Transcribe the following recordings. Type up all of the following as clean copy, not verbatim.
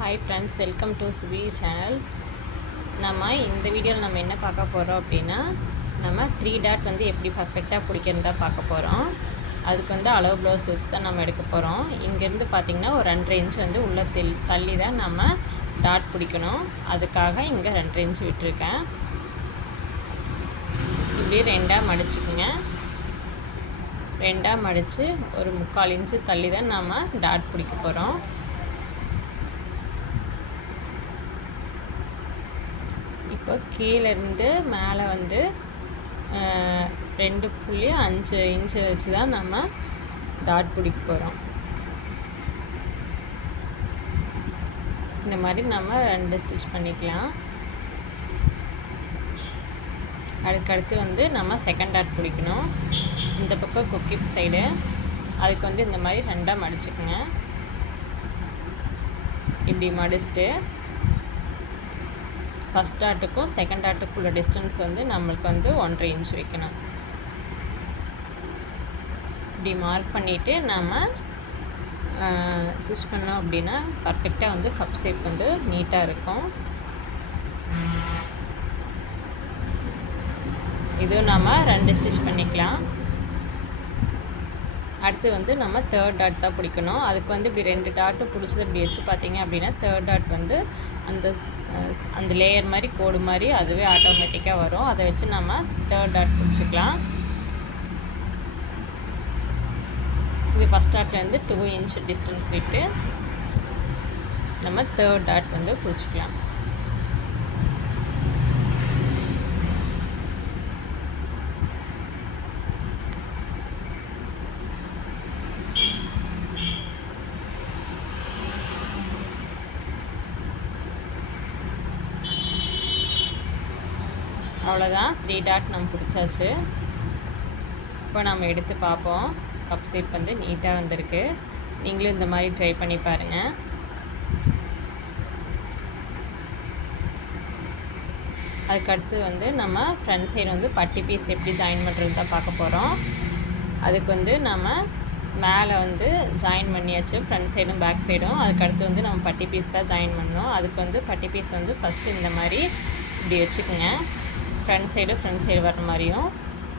Hi friends, welcome to Subi channel. நம்ம இந்த வீடியோவில் நம்ம என்ன பார்க்க போகிறோம் அப்படின்னா, நம்ம 3 டாட் வந்து எப்படி பர்ஃபெக்டாக பிடிக்கிறதா பார்க்க போகிறோம். அதுக்கு வந்து அளவு ப்ளவுஸ் வச்சு தான் நம்ம எடுக்க போகிறோம். இங்கேருந்து பார்த்திங்கன்னா ஒரு 2.5 இன்ச் வந்து உள்ளே தள்ளி தான் நம்ம டாட் பிடிக்கணும். அதுக்காக இங்கே 2.5 இன்ச் விட்டுருக்கேன். இப்படி 2ஆக மடிச்சுக்குங்க. 2ஆக மடித்து ஒரு 3/4 இன்ச்சு தள்ளி தான் நம்ம டாட் பிடிக்க போகிறோம். இப்போ கீழேருந்து மேலே வந்து 2.5 இன்ச்சு வச்சு தான் நம்ம டாட் பிடிக்க போகிறோம். இந்த மாதிரி நம்ம 2 ஸ்டிச் பண்ணிக்கலாம். அதுக்கடுத்து வந்து நம்ம செகண்ட் டாட் பிடிக்கணும். இந்த பக்கம் குக்கிப் சைடு அதுக்கு வந்து இந்த மாதிரி 2ஆக மடிச்சுக்குங்க. இப்படி மடிச்சுட்டு ஃபஸ்ட் டாட்டுக்கும் செகண்ட் டாட்டுக்குள்ள டிஸ்டன்ஸ் வந்து நம்மளுக்கு வந்து 1.5 இன்ச் வைக்கணும். இப்படி மார்க் பண்ணிவிட்டு நம்ம ஸ்டிச் பண்ணோம் அப்படின்னா பர்ஃபெக்டாக வந்து கப் ஷேப் வந்து நீட்டாக இருக்கும். இதுவும் நம்ம 2 ஸ்டிச் பண்ணிக்கலாம். அடுத்து வந்து நம்ம தேர்ட் டாட் தான் பிடிக்கணும். அதுக்கு வந்து இப்படி 2 டாட்டு பிடிச்சது இப்படி வச்சு பார்த்தீங்க அப்படின்னா தேர்ட் டாட் வந்து அந்த லேயர் மாதிரி கோடு மாதிரி அதுவே ஆட்டோமேட்டிக்காக வரும். அதை வச்சு நம்ம தேர்ட் டாட் பிடிச்சிக்கலாம். இது ஃபஸ்ட் டாட்லேருந்து 2 இன்ச் டிஸ்டன்ஸ் விட்டு நம்ம தேர்ட் டாட் வந்து பிடிச்சிக்கலாம். அவ்வளோதான், 3 டாட் நம்ம பிடிச்சாச்சு. இப்போ நம்ம எடுத்து பார்ப்போம். கப் ஷேப் வந்து நீட்டாக வந்திருக்கு. நீங்களும் இந்த மாதிரி ட்ரை பண்ணி பாருங்கள். அதுக்கடுத்து வந்து நம்ம ஃப்ரண்ட் சைடு வந்து பட்டி பீஸ் எப்படி ஜாயின் பண்ணுறது தான் பார்க்க போகிறோம். அதுக்கு வந்து நம்ம மேலே வந்து ஜாயின் பண்ணியாச்சு, ஃப்ரண்ட் சைடும் பேக் சைடும். அதுக்கடுத்து வந்து நம்ம பட்டி பீஸ் தான் ஜாயின் பண்ணோம். அதுக்கு வந்து பட்டி பீஸ் வந்து ஃபஸ்ட்டு இந்த மாதிரி இப்படி வச்சுக்கோங்க. ஃப்ரண்ட் சைடு வர்ற மாதிரியும்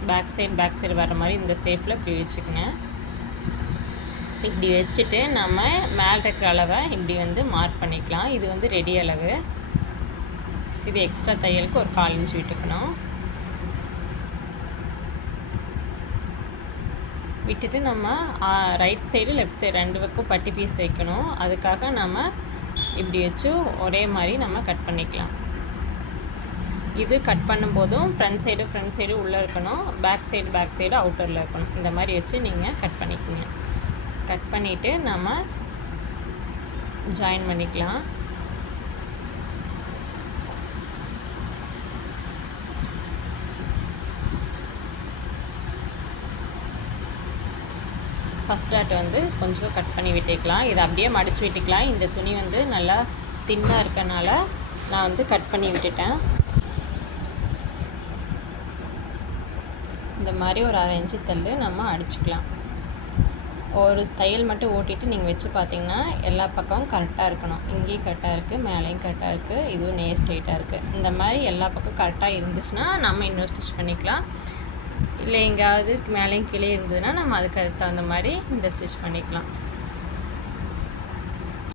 பேக் சைடு வர்ற மாதிரி இந்த ஷேப்பில் இப்படி வச்சுக்கோங்க. இப்படி வச்சுட்டு நம்ம மேலே இருக்கிற அளவை இப்படி வந்து மார்க் பண்ணிக்கலாம். இது வந்து ரெடி அளவு. இது எக்ஸ்ட்ரா தையலுக்கு ஒரு 1/4 இன்ச் விட்டுக்கணும். விட்டுட்டு நம்ம ரைட் சைடு லெஃப்ட் சைடு 2 பக்கம் பட்டி பீஸ் வைக்கணும். அதுக்காக நம்ம இப்படி வச்சு ஒரே மாதிரி நம்ம கட் பண்ணிக்கலாம். இது கட் பண்ணும்போதும் ஃப்ரண்ட் சைடு உள்ளே இருக்கணும், பேக் சைடு அவுட்டரில் இருக்கணும். இந்த மாதிரி வச்சு நீங்கள் கட் பண்ணிக்கோங்க. கட் பண்ணிவிட்டு நம்ம ஜாயின் பண்ணிக்கலாம். ஃபஸ்ட் டாட் வந்து கொஞ்சம் கட் பண்ணி விட்டுக்கலாம். இதை அப்படியே மடித்து விட்டுக்கலாம். இந்த துணி வந்து நல்லா தின்னாக இருக்கனால நான் வந்து கட் பண்ணி விட்டுட்டேன். இந்த மாதிரி ஒரு 1/2 இன்ச்சு தள்ளி நம்ம அடிச்சுக்கலாம். ஒரு தையல் மட்டும் ஓட்டிட்டு நீங்கள் வச்சு பார்த்தீங்கன்னா எல்லா பக்கமும் கரெக்டாக இருக்கணும். இங்கேயும் கரெக்டாக இருக்குது, மேலேயும் கரெக்டாக இருக்குது, இதுவும் ஸ்ட்ரெயிட்டாக இருக்குது. இந்த மாதிரி எல்லா பக்கம் கரெக்டாக இருந்துச்சுன்னா நம்ம இன்னும் ஸ்டிச் பண்ணிக்கலாம். இல்லை எங்கேயாவது மேலேயும் கீழே இருந்ததுன்னா நம்ம அதுக்கு தகுந்த மாதிரி இந்த ஸ்டிச் பண்ணிக்கலாம்.